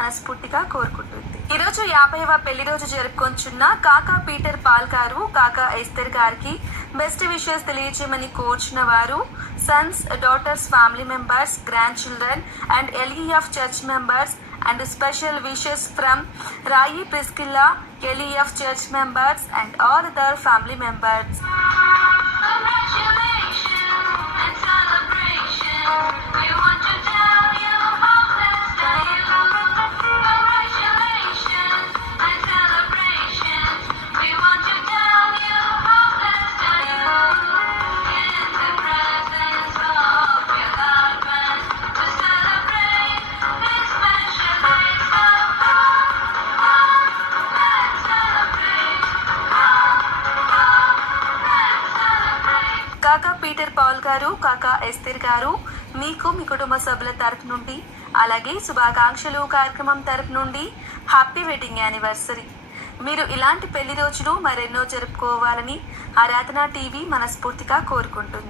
మనస్ఫూర్తిగా కోరుకుంటుంది. ఈరోజు 50వ పెళ్లి రోజు జరుపుకొంచున్న కాకా పీటర్ పాల్ గారు, కాకా ఎస్తర్ గారికి బెస్ట్ విషెస్ తెలియజేయమని కోరుచున్న వారు Sons, daughters, family members, grand children and LEF church members and special wishes from Rai Priscilla, LEF church members and all other family members. కాకా పీటర్ పాల్ గారు, కాకా ఎస్తర్ గారు, మీకు మీ కుటుంబ సభ్యుల తరపు నుండి అలాగే శుభాకాంక్షలు కార్యక్రమం తరపు నుండి హ్యాపీ వెడ్డింగ్ యానివర్సరీ. మీరు ఇలాంటి పెళ్లి రోజులు మరెన్నో జరుపుకోవాలని ఆరాధన టీవీ మనస్ఫూర్తిగా కోరుకుంటుంది.